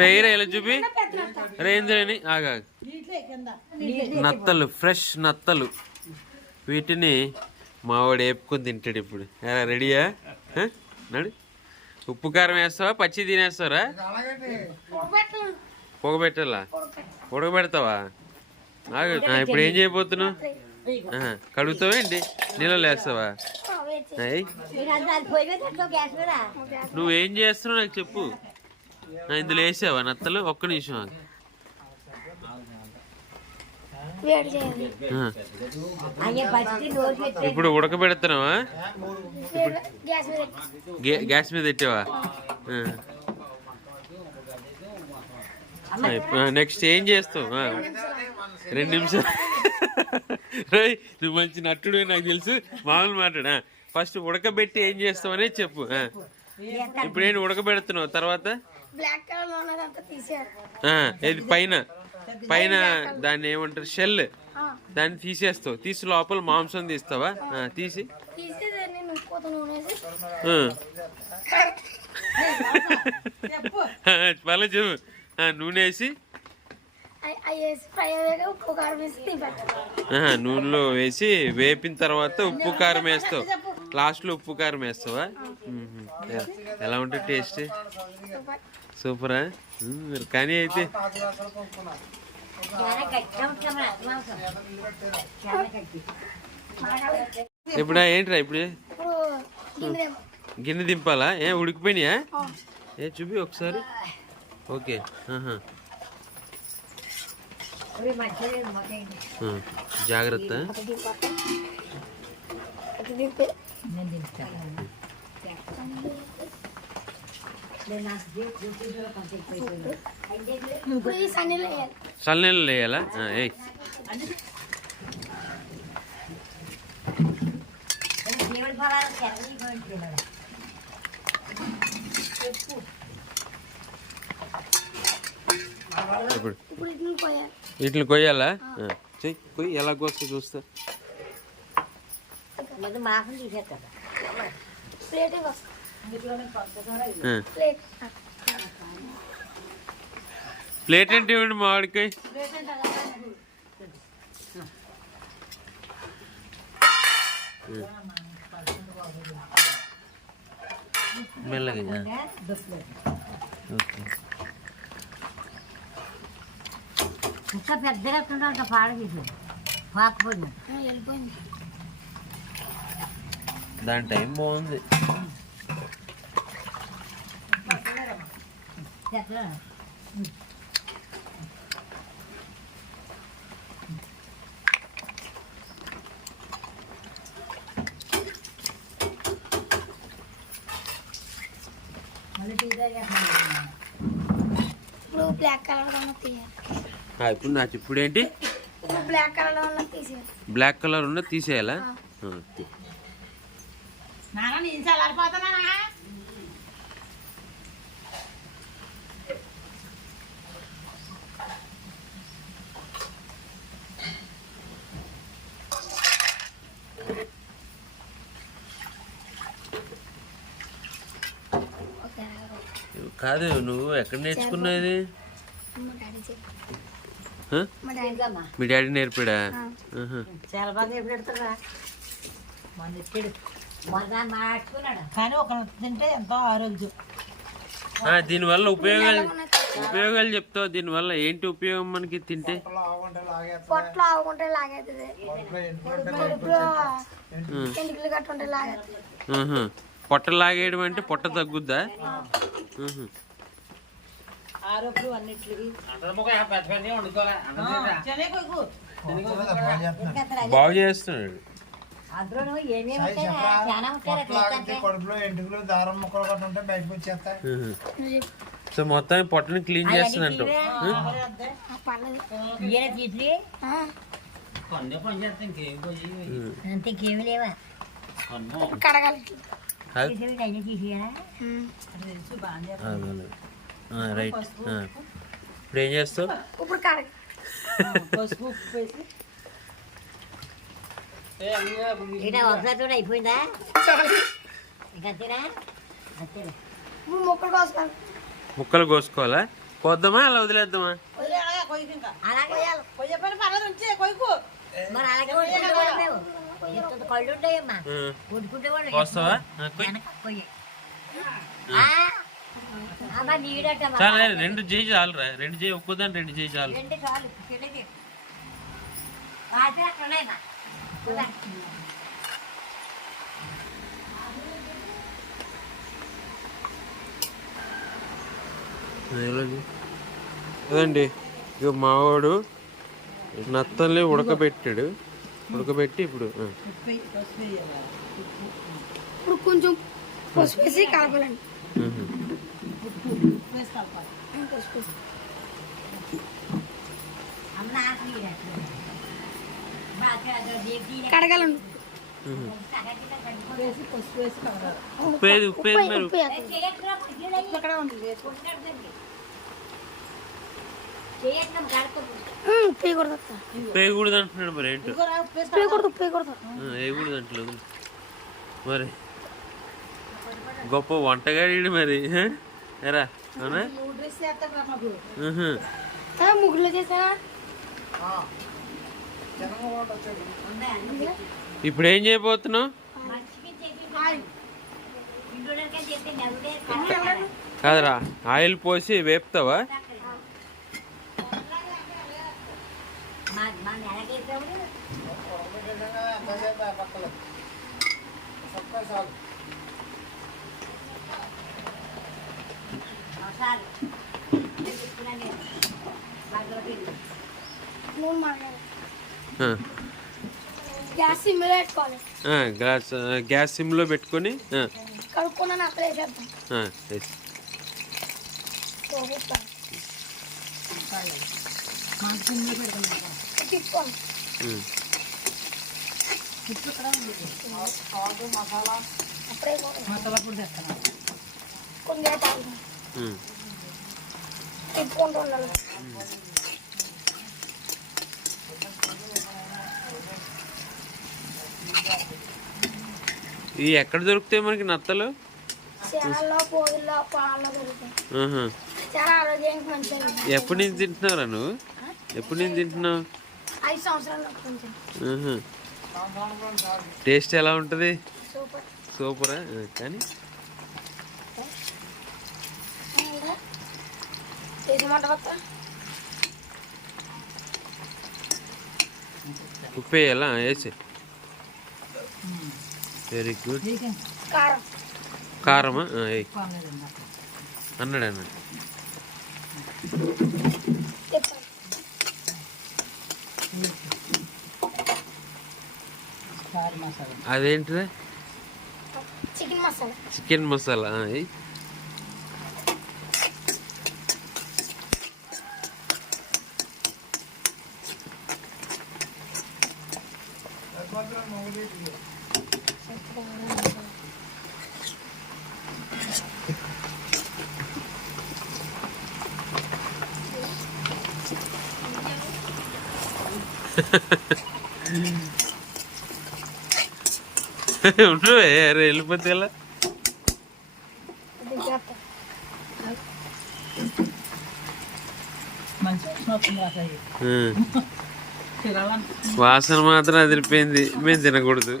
రే రే ఇలా చూపి. రేంద్రేని ఆగా నత్తలు ఫ్రెష్ నత్తలు. వీటిని మావాడు వేపుకొని తింటాడు ఇప్పుడు. రెడీయా? నడు. ఉప్పు కారం వేస్తావా? పచ్చి తినేస్తారా పొగబెట్టాలా? ఉడకబెడతావా? ఆగు. ఇప్పుడు ఏం చేయబోతున్నావు? కడుగుతావా ఏంటి? నీళ్ళలో వేస్తావా? నువ్వేం చేస్తున్నావు నాకు చెప్పు. ఇందులో వేసావా నత్తలు? ఒక్క నిమిషం ఆ, ఇప్పుడు ఉడకబెడుతున్నావా? గ్యాస్ మీద పెట్టావా? నెక్స్ట్ ఏం చేస్తావు? రెండు నిమిషాలు. రేయ్, నువ్వు మంచి నట్టుడు నాకు తెలుసు. మామూలు మాట్లాడా. ఫస్ట్ ఉడకబెట్టి ఏం చేస్తావు అనేది చెప్పు. ఇప్పుడు ఏంటి ఉడకబెడుతున్నావు? తర్వాత? బ్లాక్ కలర్ ఉన్నదంతా తీసేయాలి ఇది పైన. పైన దాన్ని ఏమంటారు? షెల్. దాన్ని తీసేస్తావు. తీసి లోపల మాంసం తీస్తావా? తీసి. మళ్ళీ చెప్పు. నూనె వేసి. నూనెలో వేసి వేపిన తర్వాత ఉప్పు కారం వేస్తావు. లాస్ట్లో ఉప్పు కారం వేస్తావా? ఎలా ఉంటుంది టేస్ట్? సూపరా? కానీ అయితే ఇప్పుడా ఏంట్రా ఇప్పుడు? గిన్నె దింపాలా? ఏ ఉడికిపోయినాయా? ఏ చూపి ఒకసారి. ఓకే. జాగ్రత్త. అది దింపే ఇప్పుడు ఈ సన్నీలో వేయాలి ఏయ్. ఇప్పుడు వీటిని కొయ్యాలా? చెయ్యి కొయ్యి ఎలా కోస్తా చూస్తా. ప్లేట్ వస్తా ఆ. ప్లేట్ ప్లేట్ అంటే ఇవ్వండి మామిడికాయ మెల్లగా ఆ. ఓకే ఇంకా పెద్దగా ఉంటుందంట పాడగేసి పాకపోయింది వెళ్ళిపోయింది దాని టైం బాగుంది. ఇప్పుడు బ్లాక్ కలర్లో ఉన్న తీయాలి ఆ, ఇప్పుడు ఏంటి బ్లాక్ కలర్ ఉన్న తీసేయాలి బ్లాక్ కలర్ ఉన్న తీసేయాలా? నేను చల్లారిపోతానా ఓకే కాదు నువ్వు ఎక్కడ నేర్చుకున్నది మా డాడీ నేర్పాడా. చాలా బాగా ఎప్పుడు కానీ ఒక తింటే ఎంతో ఆరోగ్యం. ఆ, దీనివల్ల ఉపయోగాలు ఉపయోగాలు చెప్తావు. దీనివల్ల ఏంటి ఉపయోగం మనకి తింటే? పొట్లు ఆవుకుంటే లాగేస్తుంది. పొట్ట లాగేయడం అంటే పొట్ట తగ్గుద్దా? ఆహా. ఆరోగ్యం అన్నిటికి బాగు చేస్తున్నాడు. కడుపులో ఎంటుకలు దారం ముక్కలు కట్ట ఉంటే బయటకు వచ్చేస్తాయి సో మొత్తం పొట్టని క్లీన్ ఉమ్. రైట్. ఇప్పుడు ఏం చేస్తావు? ఇప్పుడు కడగ పసుపు ఉప్పు వేసి ఇట ఒకసారి కూడా అయిపోయిందా? ఇంకా అంతేనా? అంతేనా? ఇప్పుడు మొక్కలు కోసుకోవాలి? కొద్దామా అలా వదిలేద్దామా? చాలు రెండు చేయి చాలురా. రెండు చేయి ఒక్కదాని రెండు చేయి చాలు. అదండి ఇక మావాడు నత్తల్ని ఉడకబెట్టాడు. ఉడకబెట్టి ఇప్పుడు కొంచెం పసుపు వేసి కలపాలండి మ్మ్. పసుపు వేసి. అమ్మ నాకు నీడట బాగా అదో దేవి కడగాలండి మ్మ్. వేసి పసుపు వేసి ఉప్పేది ఉప్పేది మరి ఉప్పు వేయాలి. చేయట్లం కడుతుంది ఉమ్, అంటున్నాడు మరి ఏంటో. వేయకూడదు అంటలేదు మరి గొప్ప వంటగాడి మరి? ఎరా అవునా? ముగ్గులో చేసారా వచ్చాడు ఇప్పుడు ఏం చేయబోతున్నావు? కాదురా ఆయిల్ పోసి వేపుతావా? మా గ్యాస్ సిమ్లో పెట్టుకోవాలి. ఆ, గ్యాస్ ఆ, గ్యాస్ సిమ్లో పెట్టుకొని కడుక్కున్నాను అక్కడ వేసేద్దాం మసాలా పొడి కొంచెం. తిప్పుకుంటూ ఉండాలి. ఇవి ఎక్కడ దొరుకుతాయి మనకి నత్తలు? ఎప్పటి నుంచి తింటున్నావురా నువ్వు? ఎప్పటి నుంచి తింటున్నావు? టేస్ట్ ఎలా ఉంటుంది? సూపర్. కానీ? ఉప్పు వేయాలా? వేసి. వెరీ గుడ్ కారం. కారమా? అన్నాడు అన్నాడు అదేంటిదా? Chicken masala. చికెన్ మసాలా మొగలి ఉండు అరే వెళ్ళిపోతే ఎలా. వాసన మాత్రం అదిరిపోయింది. మేము తినకూడదు.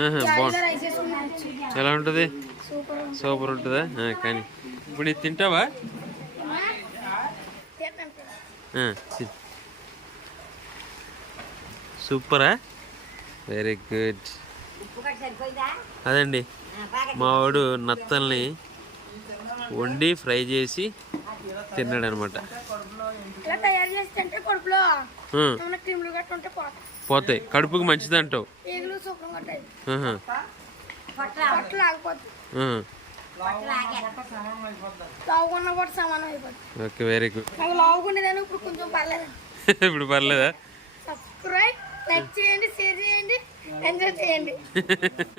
బాగుంది. ఎలా ఉంటుంది? సూపర్ ఉంటుందా. కానీ ఇప్పుడు ఇది తింటావా. సూపరా? Very good. అదండి. ఆ, బాగా మావాడు నత్తల్ని వండి ఫ్రై చేసి తిన్నాడు అనమాట పోతాయి. కడుపుకి మంచిది అంటావు లావుకున్నా కూడా సమానం అయిపోతుంది ఓకే వెరీ గుడ్. నాకు లావుకునేదాన్ని ఇప్పుడు కొంచెం పర్లేదు? ఇప్పుడు పర్లేదా? సబ్స్క్రైబ్ లైక్ చేయండి షేర్ చేయండి ఎంజాయ్ చేయండి.